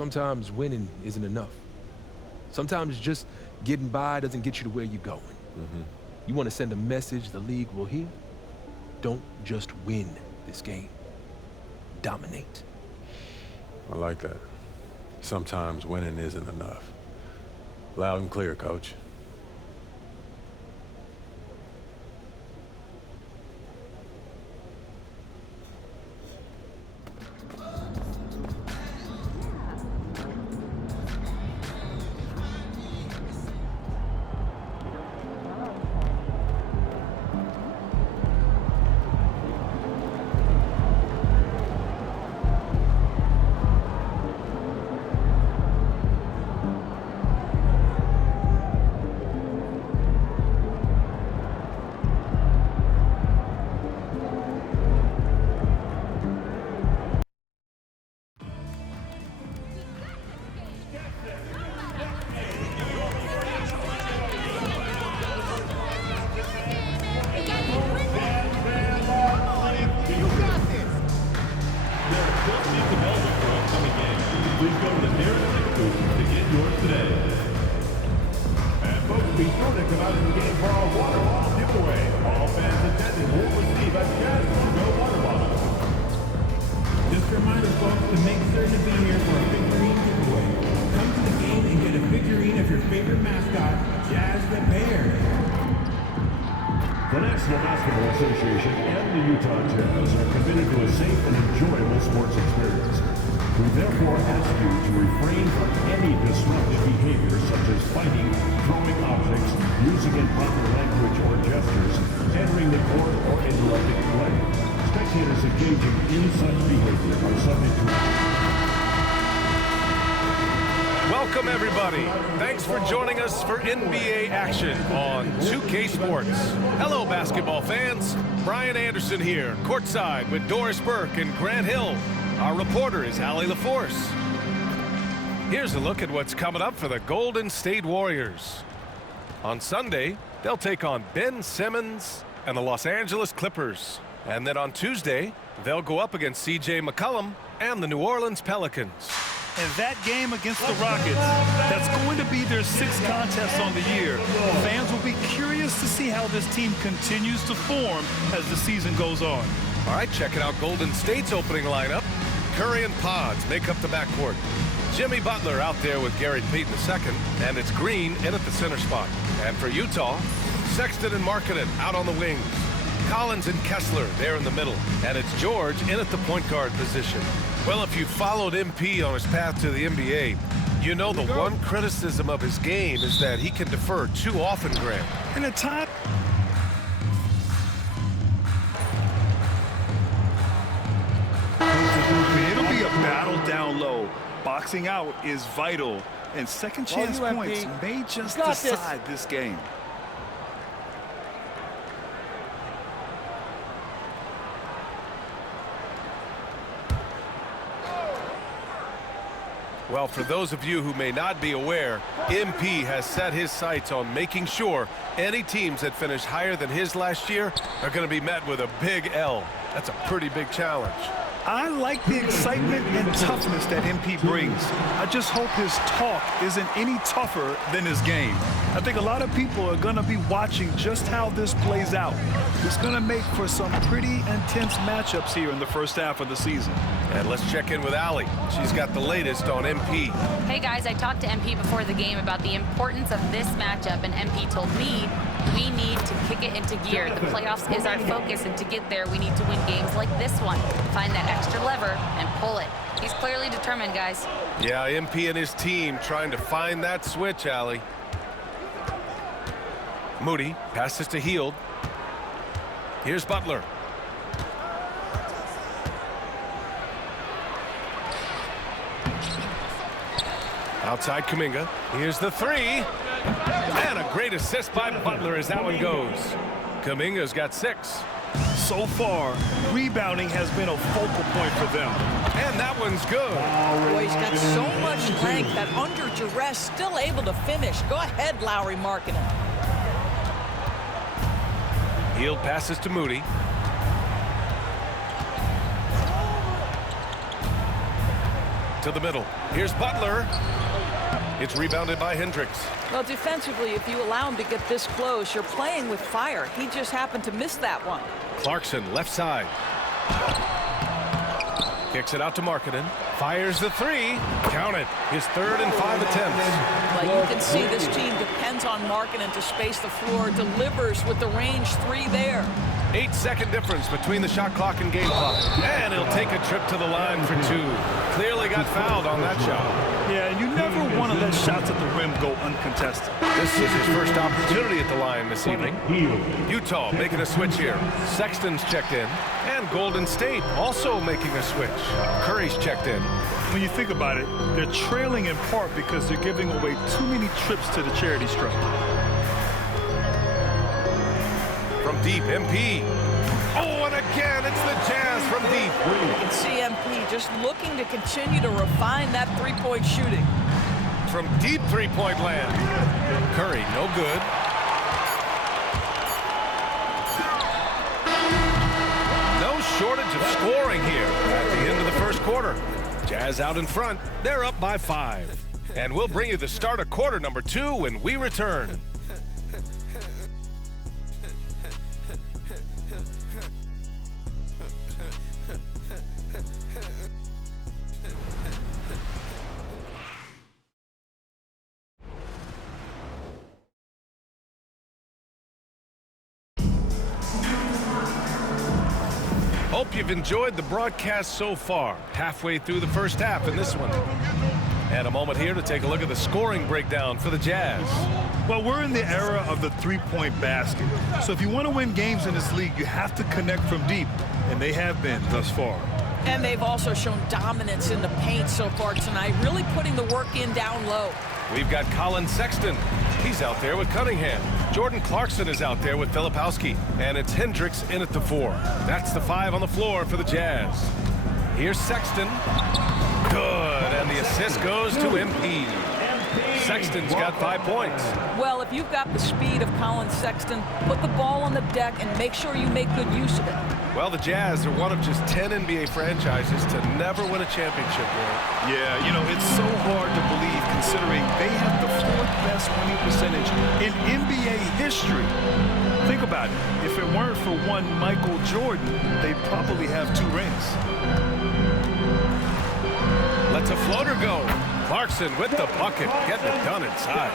sometimes winning isn't enough. Sometimes just getting by doesn't get you to where you're going. You want to send a message the league will hear? Don't just win this game. Dominate. I like that. Sometimes winning isn't enough. Loud and clear, Coach. The National Basketball Association and the Utah Jazz are committed to a safe and enjoyable sports experience. We therefore ask you to refrain from any disruptive behavior such as fighting, throwing objects, using improper language or gestures, entering the court, or interrupting play. Spectators engaging in such behavior are subject to... Welcome, everybody. Thanks for joining us for NBA action on 2K Sports. Hello, basketball fans. Brian Anderson here, courtside with Doris Burke and Grant Hill. Our reporter is Allie LaForce. Here's a look at what's coming up for the Golden State Warriors. On Sunday, they'll take on Ben Simmons and the Los Angeles Clippers. And then on Tuesday, they'll go up against C.J. McCollum and the New Orleans Pelicans. And that game against the Rockets, that's going to be their sixth contest on the year. Fans will be curious to see how this team continues to form as the season goes on. All right, checking out Golden State's opening lineup. Curry and Pods make up the backcourt. Jimmy Butler out there with Gary Payton II, and it's Green in at the center spot. And for Utah, Sexton and Markkanen out on the wings. Collins and Kessler there in the middle. And it's George in at the point guard position. Well, if you followed MP on his path to the NBA, you know the one criticism of his game is that he can defer too often, Grant. And at times, it'll be a battle down low. Boxing out is vital, and second chance points may just decide this game. Well, for those of you who may not be aware, MP has set his sights on making sure any teams that finish higher than his last year are going to be met with a big L. That's a pretty big challenge. I like the excitement and toughness that MP brings. I just hope his talk isn't any tougher than his game. I think a lot of people are going to be watching just how this plays out. It's going to make for some pretty intense matchups here in the first half of the season. And let's check in with Allie. She's got the latest on MP. Hey guys, I talked to MP before the game about the importance of this matchup, and MP told me we need to kick it into gear. The playoffs is our focus, and to get there, we need to win games like this one. Find that extra lever and pull it. He's clearly determined, guys. Yeah, MP and his team trying to find that switch, Allie. Moody passes to Hield. Here's Butler. Outside Kuminga. Here's the three. And a great assist by Butler as that one goes. Kuminga's got 6. So far, rebounding has been a focal point for them. And that one's good. Boy, he's got so much length that under duress, still able to finish. Go ahead, Lowry Markkanen. Hield passes to Moody. To the middle. Here's Butler. It's rebounded by Hendricks. Well, defensively, if you allow him to get this close, you're playing with fire. He just happened to miss that one. Clarkson, left side. Kicks it out to Markkanen. Fires the three. Count it. His 3rd and 5 attempts. Well, you can see this team depends on Markkanen to space the floor, delivers with the range 3 there. 8-second difference between the shot clock and game clock. And he'll take a trip to the line for 2. Clearly got fouled on that shot. Yeah, and you never want to let shots at the rim go uncontested. This is his first opportunity at the line this evening. Utah making a switch here. Sexton's checked in. And Golden State also making a switch. Curry's checked in. When you think about it, they're trailing in part because they're giving away too many trips to the charity stripe. From deep, MP. Oh, and again, it's the Jazz from deep. You can see MP just looking to continue to refine that three-point shooting. From deep three-point land. Curry, no good. No shortage of scoring here at the end of the first quarter. Jazz out in front. They're up by 5. And we'll bring you the start of quarter number 2 when we return. Hope you've enjoyed the broadcast so far. Halfway through the first half in this one. And a moment here to take a look at the scoring breakdown for the Jazz. Well, we're in the era of the three-point basket. So if you want to win games in this league, you have to connect from deep. And they have been thus far. And they've also shown dominance in the paint so far tonight, really putting the work in down low. We've got Colin Sexton. He's out there with Cunningham. Jordan Clarkson is out there with Filipowski. And it's Hendricks in at the 4. That's the 5 on the floor for the Jazz. Here's Sexton. Good. And the assist goes to MP. Sexton's got 5 points. Well, if you've got the speed of Colin Sexton, put the ball on the deck and make sure you make good use of it. Well, the Jazz are one of just 10 NBA franchises to never win a championship game. Yeah, you know, it's so hard to believe considering they have the 4th best winning percentage in NBA history. Think about it. If it weren't for one Michael Jordan, they'd probably have 2 rings. Lets a floater go. Clarkson with the bucket, getting it done inside.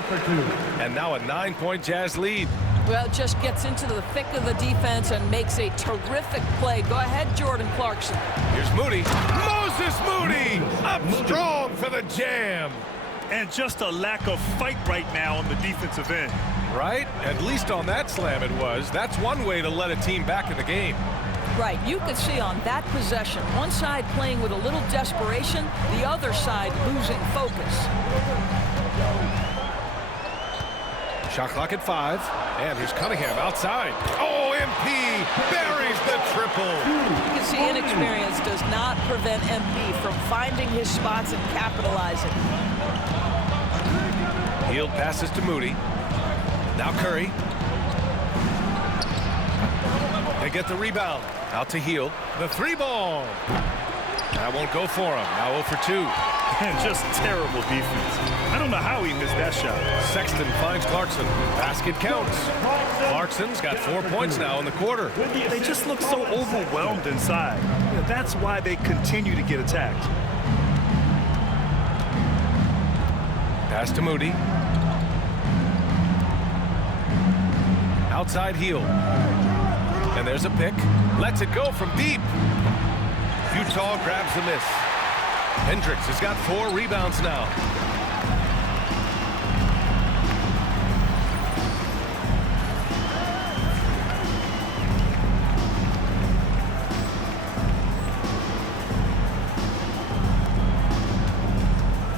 And now a 9-point Jazz lead. Well, just gets into the thick of the defense and makes a terrific play. Go ahead, Jordan Clarkson. Here's Moody. Moses Moody up strong for the jam. And just a lack of fight right now on the defensive end. Right? At least on that slam it was. That's one way to let a team back in the game. Right, you could see on that possession, one side playing with a little desperation, the other side losing focus. Shot clock at 5, and here's Cunningham outside. Oh, MP buries the triple. You can see inexperience does not prevent MP from finding his spots and capitalizing. Hield passes to Moody. Now Curry. They get the rebound. Out to Hield. The 3-ball. That won't go for him. Now 0 for 2. And just terrible defense. I don't know how he missed that shot. Sexton finds Clarkson. Basket counts. Clarkson's got 4 points now in the quarter. They just look so overwhelmed inside. You know, that's why they continue to get attacked. Pass to Moody. Outside Hield. And there's a pick. Lets it go from deep. Utah grabs the miss. Hendricks has got 4 rebounds now.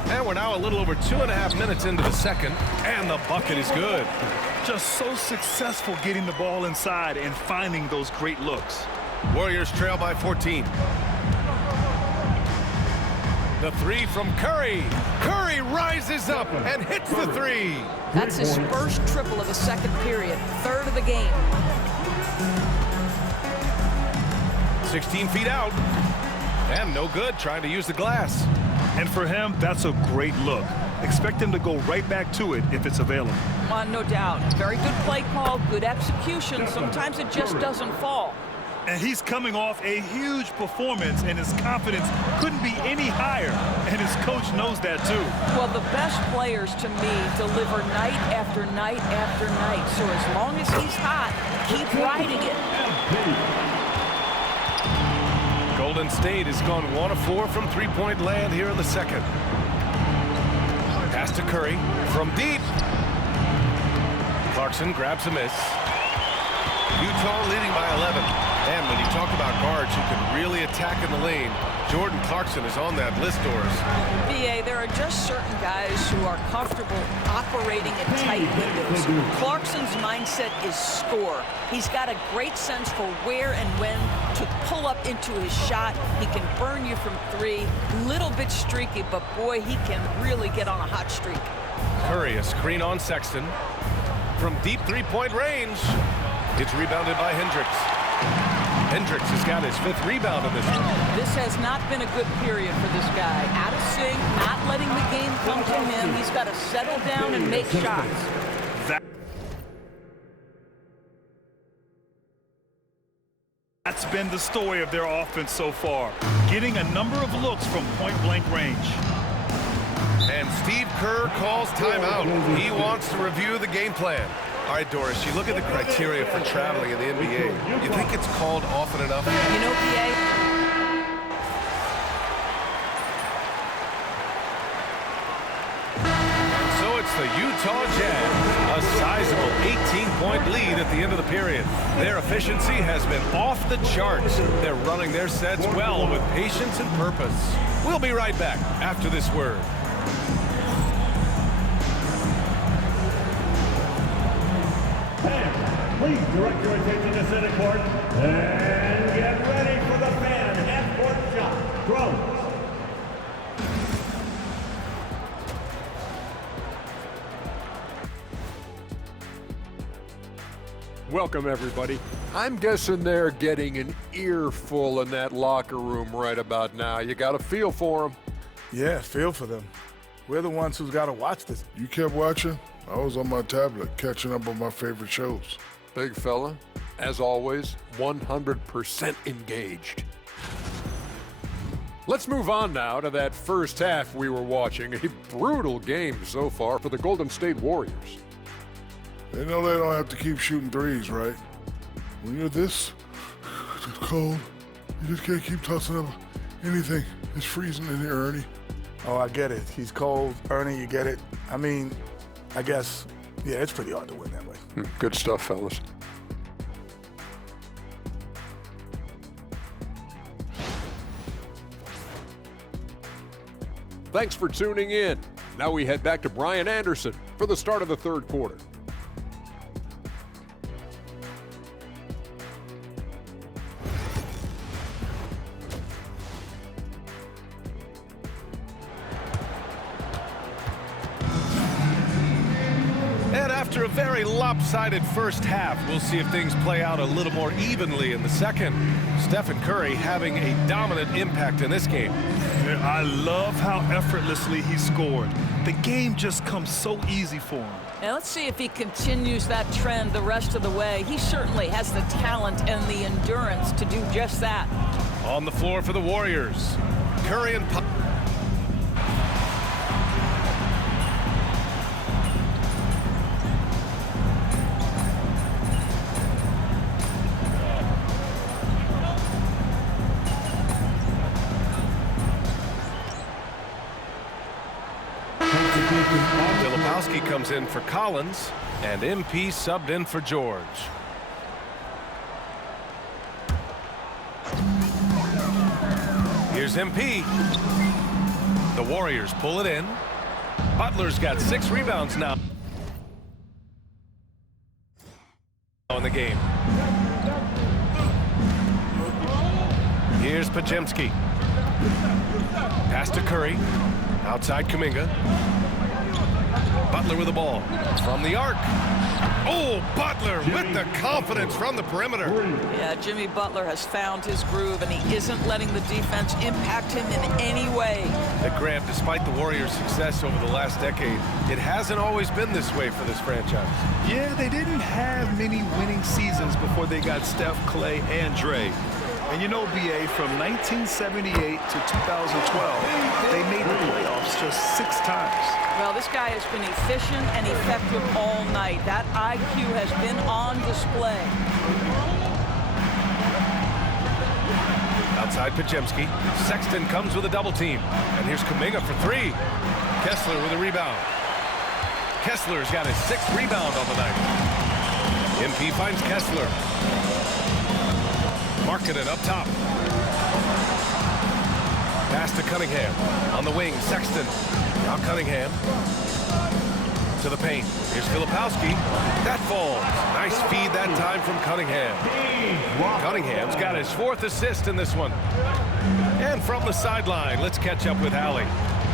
And we're now a little over 2.5 minutes into the second, and the bucket is good. Just so successful getting the ball inside and finding those great looks. Warriors trail by 14. The 3 from Curry. Curry rises up and hits the 3. That's his first triple of the second period, 3rd of the game. 16 feet out. And no good, trying to use the glass. And for him, that's a great look. Expect him to go right back to it if it's available. No doubt. Very good play call, good execution. Sometimes it just doesn't fall. And he's coming off a huge performance, and his confidence couldn't be any higher. And his coach knows that, too. Well, the best players, to me, deliver night after night after night. So as long as he's hot, keep riding it. Golden State has gone 1 of 4 from three-point land here in the second. Pass to Curry from deep. Clarkson grabs a miss. Utah leading by 11. And when you talk about guards who can really attack in the lane, Jordan Clarkson is on that list, Doris. BA, there are just certain guys who are comfortable operating in tight windows. Clarkson's mindset is score. He's got a great sense for where and when to pull up into his shot. He can burn you from three. Little bit streaky, but boy, he can really get on a hot streak. Curry, a screen on Sexton. From deep three-point range. It's rebounded by Hendricks. Hendricks has got his 5th rebound of this one. This has not been a good period for this guy. Out of sync, not letting the game come to him. He's got to settle down and make shots. That's been the story of their offense so far, getting a number of looks from point-blank range. And Steve Kerr calls timeout. He wants to review the game plan. All right, Doris, you look at the criteria for traveling in the NBA. You think it's called often enough? You know, BA, So it's the Utah Jazz, a sizable 18-point lead at the end of the period. Their efficiency has been off the charts. They're running their sets well with patience and purpose. We'll be right back after this word. Please direct your attention to center court and get ready for the fan half-court shot. Throws. Welcome, everybody. I'm guessing they're getting an earful in that locker room right about now. You got a feel for them. Yeah, feel for them. We're the ones who's got to watch this. You kept watching? I was on my tablet, catching up on my favorite shows. Big fella, as always, 100% engaged. Let's move on now to that first half we were watching. A brutal game so far for the Golden State Warriors. They know they don't have to keep shooting threes, right? When you're this cold, you just can't keep tossing up anything. It's freezing in here, Ernie. Oh, I get it. He's cold. Ernie, you get it. I mean, I guess, yeah, it's pretty hard to win that way. Good stuff, fellas. Thanks for tuning in. Now we head back to Brian Anderson for the start of the third quarter. After a very lopsided first half, we'll see if things play out a little more evenly in the second. Stephen Curry having a dominant impact in this game. I love how effortlessly he scored. The game just comes so easy for him. Now let's see if he continues that trend the rest of the way. He certainly has the talent and the endurance to do just that. On the floor for the Warriors, Curry and Filipowski comes in for Collins, and MP subbed in for George. Here's MP. The Warriors pull it in. Butler's got 6 rebounds now in the game. Here's Podziemski. Pass to Curry. Outside Kuminga. Butler with the ball. From the arc. Oh, Butler with the confidence from the perimeter. Yeah, Jimmy Butler has found his groove, and he isn't letting the defense impact him in any way. But Graham, despite the Warriors' success over the last decade, it hasn't always been this way for this franchise. Yeah, they didn't have many winning seasons before they got Steph, Clay, and Dre. And you know, BA, from 1978 to 2012, they made the playoffs just 6 times. Well, this guy has been efficient and effective all night. That IQ has been on display. Outside Pajemski. Sexton comes with a double team. And here's Kuminga for 3. Kessler with a rebound. Kessler's got his 6th rebound on the night. MP finds Kessler. Markkanen up top. Pass to Cunningham. On the wing, Sexton. Now Cunningham. To the paint. Here's Filipowski. That falls. Nice feed that time from Cunningham. Cunningham's got his 4th assist in this one. And from the sideline, let's catch up with Allie.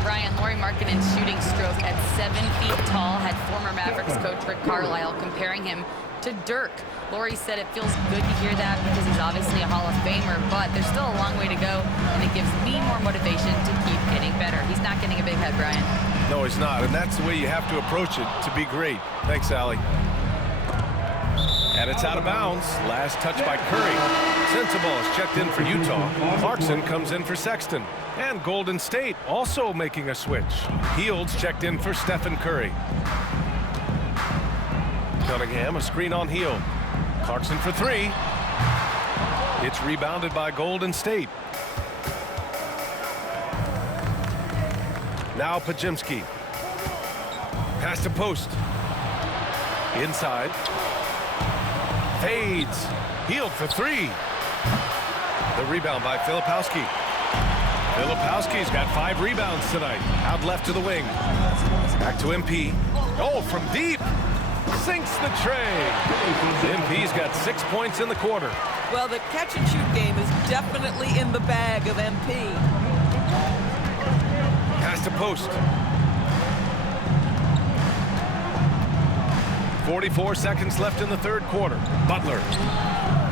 Brian, Lauri Markkanen's shooting stroke at 7 feet tall had former Mavericks coach Rick Carlisle comparing him to Dirk. Lauri said it feels good to hear that because he's obviously a Hall of Famer, but there's still a long way to go, and it gives me more motivation to keep getting better. He's not getting a big head, Brian. No, he's not, and that's the way you have to approach it to be great. Thanks, Allie. And it's out of bounds. Last touch by Curry. Sensabaugh is checked in for Utah. Clarkson comes in for Sexton. And Golden State also making a switch. Heald's checked in for Stephen Curry. Cunningham, a screen on Hield. Clarkson for 3. It's rebounded by Golden State. Now Pajemski. Pass to post. Inside. Fades. Hield for 3. The rebound by Filipowski. Filipowski's got 5 rebounds tonight. Out left to the wing. Back to MP. Oh, from deep. Sinks the tray. MP's got 6 points in the quarter. Well, the catch-and-shoot game is definitely in the bag of MP. Pass to post. 44 seconds left in the 3rd quarter. Butler.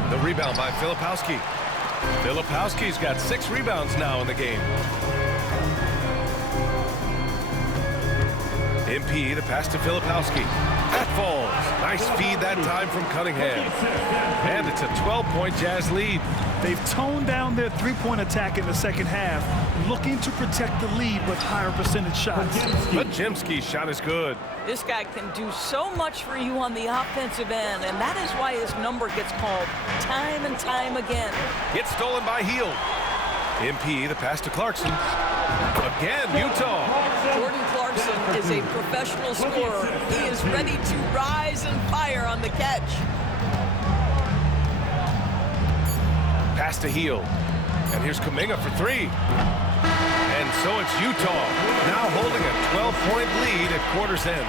The rebound by Filipowski. Filipowski's got 6 rebounds now in the game. MP, the pass to Filipowski. That falls. Nice feed that time from Cunningham. And it's a 12-point Jazz lead. They've toned down their three-point attack in the second half, looking to protect the lead with higher percentage shots. Pajemski's shot is good. This guy can do so much for you on the offensive end, and that is why his number gets called time and time again. Gets stolen by Hield. MP, the pass to Clarkson. Again, Utah. Jordan Clarkson is a professional scorer. He is ready to rise and fire on the catch. Pass to Hield. And here's Kuminga for 3. And so it's Utah, now holding a 12-point lead at quarter's end.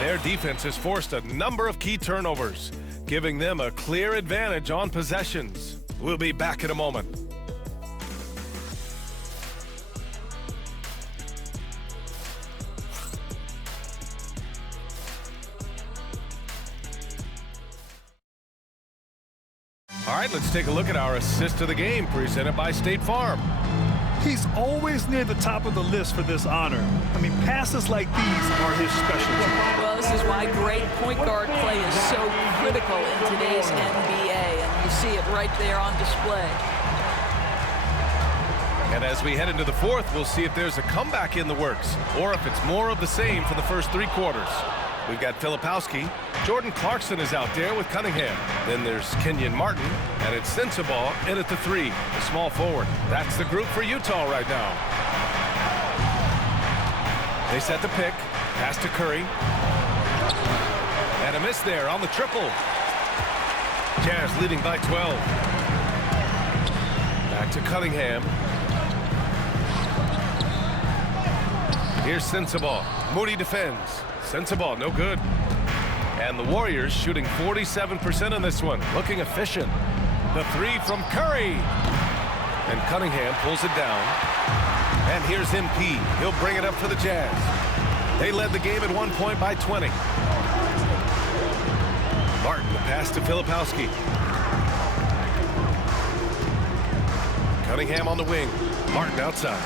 Their defense has forced a number of key turnovers, giving them a clear advantage on possessions. We'll be back in a moment. All right, let's take a look at our assist of the game presented by State Farm. He's always near the top of the list for this honor. I mean, passes like these are his specialty. Well, this is why great point guard play is so critical in today's NBA, and you see it right there on display. And as we head into the 4th, we'll see if there's a comeback in the works, or if it's more of the same for the first 3 quarters. We've got Filipowski. Jordan Clarkson is out there with Cunningham. Then there's Kenyon Martin, and it's Sensabaugh in at the 3, the small forward. That's the group for Utah right now. They set the pick. Pass to Curry. And a miss there on the triple. Jazz leading by 12. Back to Cunningham. Here's Sensabaugh. Moody defends. Sensabaugh, no good. And the Warriors shooting 47% on this one, looking efficient. The 3 from Curry. And Cunningham pulls it down. And here's MP. He'll bring it up for the Jazz. They led the game at 1 point by 20. Martin, the pass to Filipowski. Cunningham on the wing. Martin outside.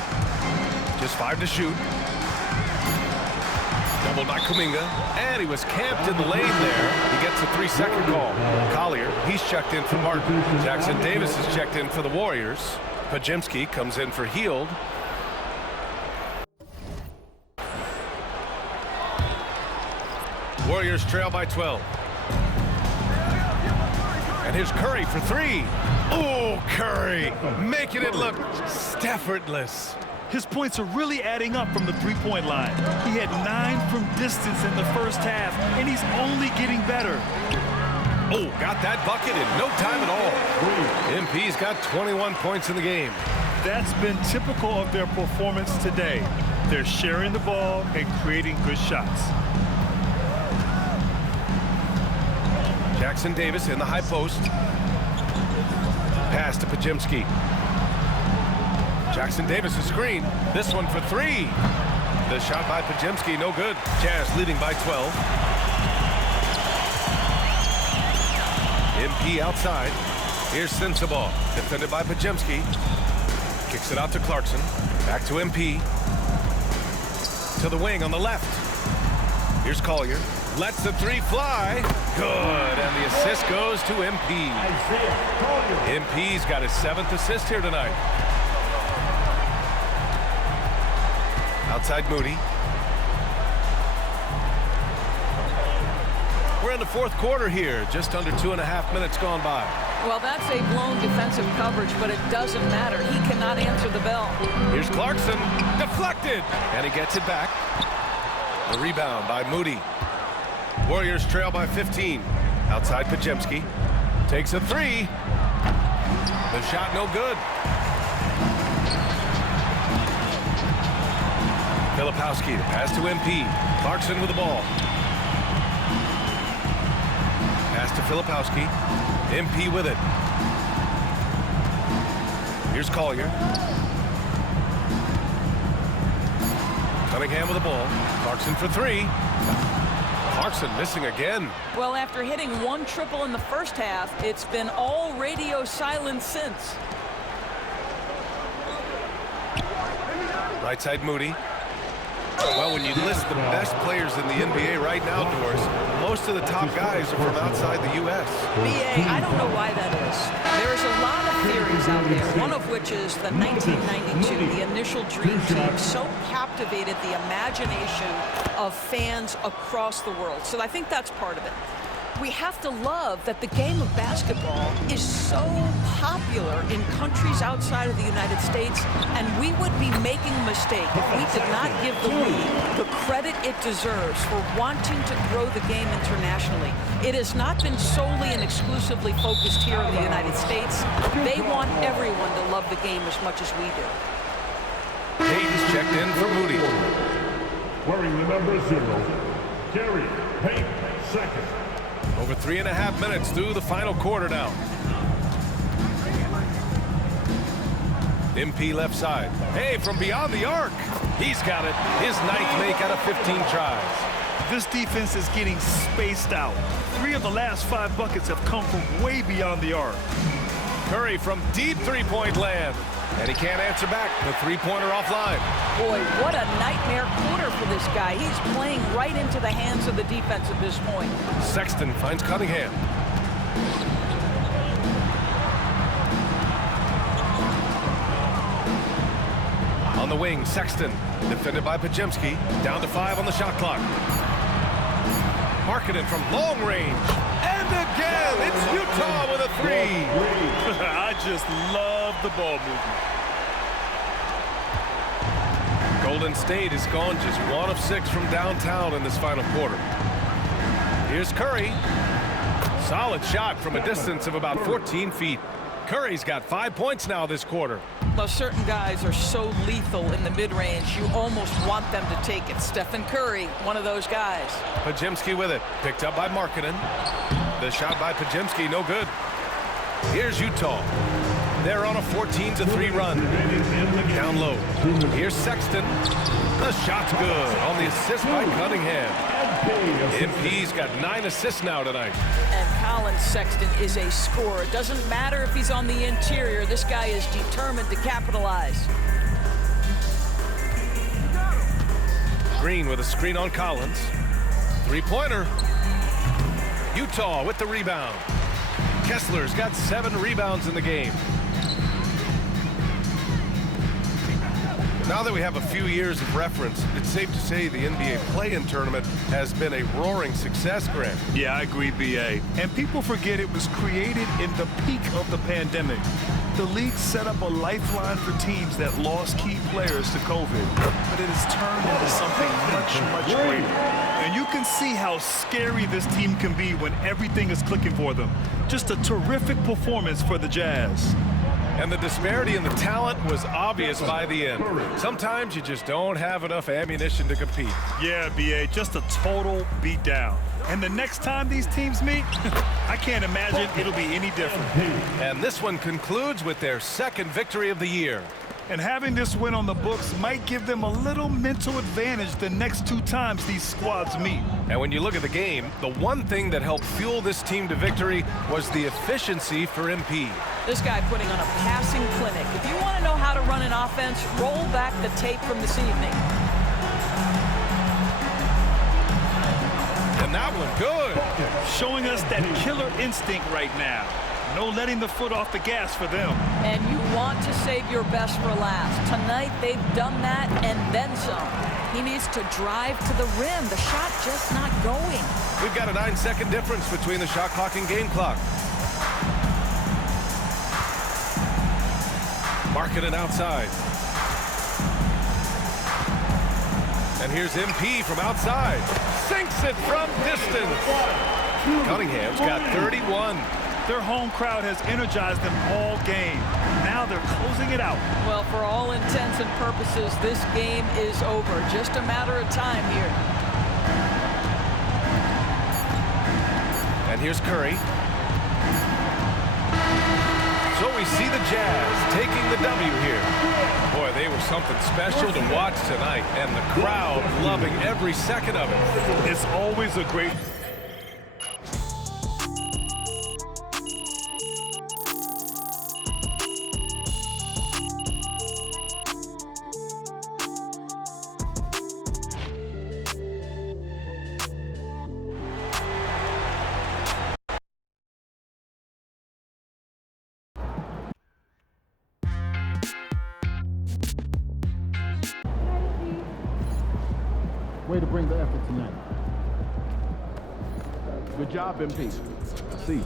Just 5 to shoot. Doubled by Kuminga. And he was camped in the lane there. He gets a 3-second call. Collier, he's checked in for Martin. Jackson Davis is checked in for the Warriors. Pajemski comes in for Heald. Warriors trail by 12. And here's Curry for 3. Oh, Curry making it look effortless. His points are really adding up from the three-point line. He had 9 from distance in the first half, and he's only getting better. Oh, got that bucket in no time at all. MP's got 21 points in the game. That's been typical of their performance today. They're sharing the ball and creating good shots. Jackson Davis in the high post. Pass to Pajemski. Jackson Davis a screen. This one for 3. The shot by Pajemski, no good. Jazz leading by 12. MP outside. Here's Sensabaugh, defended by Pajemski. Kicks it out to Clarkson. Back to MP. To the wing on the left. Here's Collier. Lets the 3 fly. Good, and the assist goes to MP. MP's got his 7th assist here tonight. Outside Moody. We're in the 4th quarter here. Just under 2.5 minutes gone by. Well, that's a blown defensive coverage, but it doesn't matter. He cannot answer the bell. Here's Clarkson. Deflected. And he gets it back. The rebound by Moody. Warriors trail by 15. Outside Pajemski. Takes a 3. The shot no good. Filipowski, the pass to MP. Clarkson with the ball. Pass to Filipowski. MP with it. Here's Collier. Cunningham with the ball. Clarkson for 3. Clarkson missing again. Well, after hitting 1 triple in the first half, it's been all radio silence since. Right side Moody. Well, when you list the best players in the NBA right now, Doris, most of the top guys are from outside the U.S. BA, I don't know why that is. There's a lot of theories out there, one of which is the 1992, the initial Dream Team, so captivated the imagination of fans across the world. So I think that's part of it. We have to love that the game of basketball is so popular in countries outside of the United States, and we would be making a mistake if we did not give the league the credit it deserves for wanting to grow the game internationally. It has not been solely and exclusively focused here in the United States. They want everyone to love the game as much as we do. Hayden's checked in for Moody. Wearing the number 0, Gary Payton, second. Over 3.5 minutes through the final quarter now. MP left side. Hey, from beyond the arc. He's got it. His 9th make out of 15 tries. This defense is getting spaced out. 3 of the last 5 buckets have come from way beyond the arc. Curry from deep 3-point land. And he can't answer back. The 3-pointer offline. Boy, what a nightmare quarter for this guy. He's playing right into the hands of the defense at this point. Sexton finds Cunningham. On the wing, Sexton. Defended by Pajemski. Down to 5 on the shot clock. Marketing from long range. And again, it's Utah with a 3. I just love the ball movement. Golden State has gone just 1 of 6 from downtown in this final quarter. Here's Curry. Solid shot from a distance of about 14 feet. Curry's got 5 points now this quarter. Well, certain guys are so lethal in the mid-range, you almost want them to take it. Stephen Curry, one of those guys. Pajemski with it. Picked up by Markkanen. The shot by Pajemski, no good. Here's Utah. They're on a 14-3 run. Down low. Here's Sexton. The shot's good on the assist by Cunningham. MP's got 9 assists now tonight. And Colin Sexton is a scorer. It doesn't matter if he's on the interior. This guy is determined to capitalize. Green with a screen on Collins. Three-pointer. Utah with the rebound. Kessler's got 7 rebounds in the game. Now that we have a few years of reference, it's safe to say the NBA play-in tournament has been a roaring success, Grant. Yeah, I agree, B.A. And people forget it was created in the peak of the pandemic. The league set up a lifeline for teams that lost key players to COVID, but it has turned into something much greater. And you can see how scary this team can be when everything is clicking for them. Just a terrific performance for the Jazz. And the disparity in the talent was obvious by the end. Sometimes you just don't have enough ammunition to compete. Yeah, B.A., just a total beatdown. And the next time these teams meet, I can't imagine it'll be any different. And this one concludes with their second victory of the year. And having this win on the books might give them a little mental advantage the next 2 times these squads meet. And when you look at the game, the one thing that helped fuel this team to victory was the efficiency for MP. This guy putting on a passing clinic. If you want to know how to run an offense, roll back the tape from this evening. And that one good. Showing us that killer instinct right now. No letting the foot off the gas for them. And you want to save your best for last. Tonight, they've done that and then some. He needs to drive to the rim. The shot just not going. We've got a 9-second difference between the shot clock and game clock. Marking it outside. And here's MP from outside. Sinks it from distance. Cunningham's got 31. Their home crowd has energized them all game. Now they're closing it out. Well, for all intents and purposes, this game is over. Just a matter of time here. And here's Curry. So we see the Jazz taking the W here. Boy, they were something special to watch tonight, and the crowd loving every second of it. It's always a great... Way to bring the effort tonight. Good job, MP. I see.